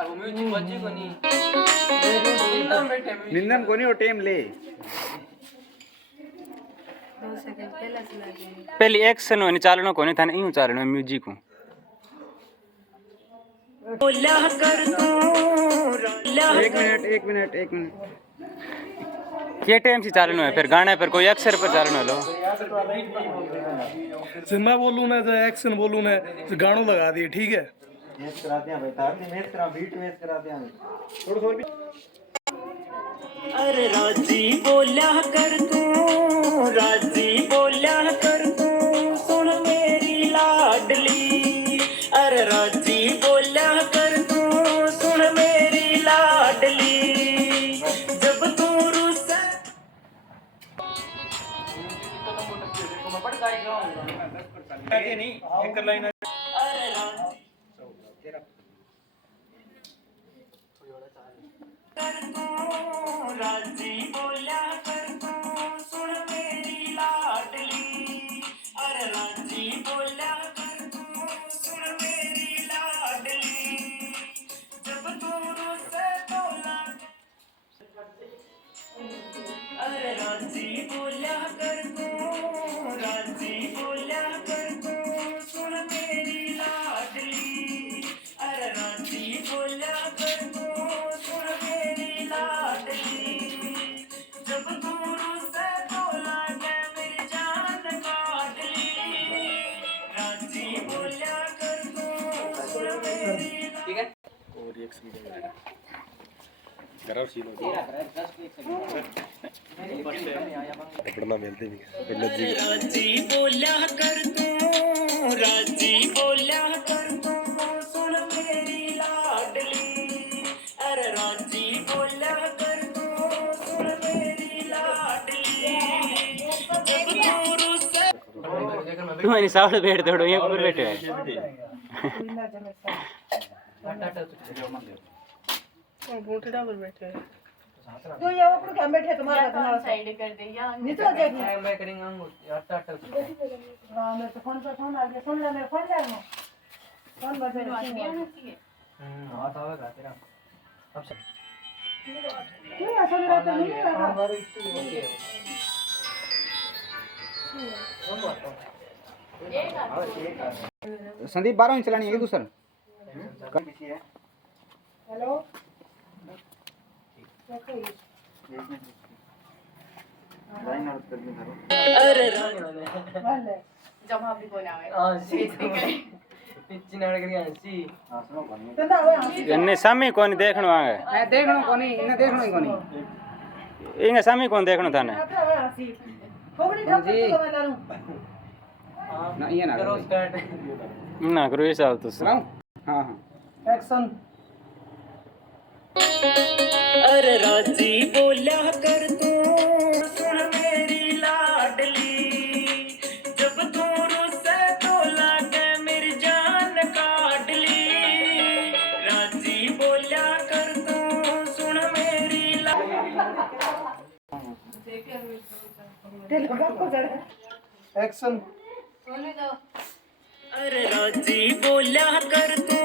अब म्यूजिक बजे को नहीं निंदन को नहीं वो टेम ले 2 सेकंड पहला चला दे पहले एक्शन होने चालू कोनी था यूं चालू म्यूजिक को बोला कर तू एक मिनट ये टाइम से चालू है फिर गाने पर कोई अक्षर पर चालू लो सिनेमा बोलूं ना तो एक्शन बोलूं ना तो गानों लगा दिए ठीक है मैच कराते हैं भाई तारनी मैच करा बीट मैच कराते हैं थोड़ा अरे राजी बोला कर तू राजी बोला कर तू सुन मेरी लाडली अरे राजी बोला कर तू सुन मेरी लाडली जब तू रुसा नहीं एक लाइन अरे राजी बोला कर तू सुन मेरी लाडली अरे राजी बोला कर तू सुन मेरी लाडली जब तू रुसे बोला अरे राजी बोला कर तू राजी बोला कर तू सुन मेरी लाडली अरे राजी बोला कर तू सुन मेरी लाडली जब तू रुसे बोला के मेरी जान काट ली राजी बोला कर तू सुन मेरी ठीक है और रिएक्शन करो सीनो पढ़ना मिलते भी राजी बोला कर तू राजी बोला कर तू सुन मेरी लाडली अरे राजी बोला कर तू सुन मेरी लाडली जब तू रुसे तुम्हारी सावड़ बैठ दौड़ो यहाँ पर बैठे है घूंटड़ा पर बैठे हैं जो ये ऊपर क्या बैठे तुम्हारा तुम्हारा साइड कर दे या नीचे देखिए मैं करेंगे अंगूर अट्टा हां मैं तो फोन पर फोन आ गया सुन ले मैं फोन ले मैं फोन बजे हाथ आवेगा तेरा अब से क्यों ऐसा मेरा तो नहीं है संदीप 12 इंच चलानी है दूसरा हेलो अरे जब आप भी बोला है हां सी पिच नड़ गया सी तंदा हो हंसी इन्ने सामी कौन देखणो आगे मैं देखणो कोनी इने देखणो ही कोनी इंगे सामी कौन देखणो थाने आता हो हंसी खोबड़ी ठप तो मैं लाऊं ना ये ना करो स्टार्ट ना करो ये साल तो चलाऊं हां हां एक्शन अरे राजी बोला कर तू सुन मेरी लाडली जब तू रुसे बोला के मेरी जान काट ली राजी बोला कर तू सुन मेरी एक्शन बोले तो अरे राजी बोला कर तू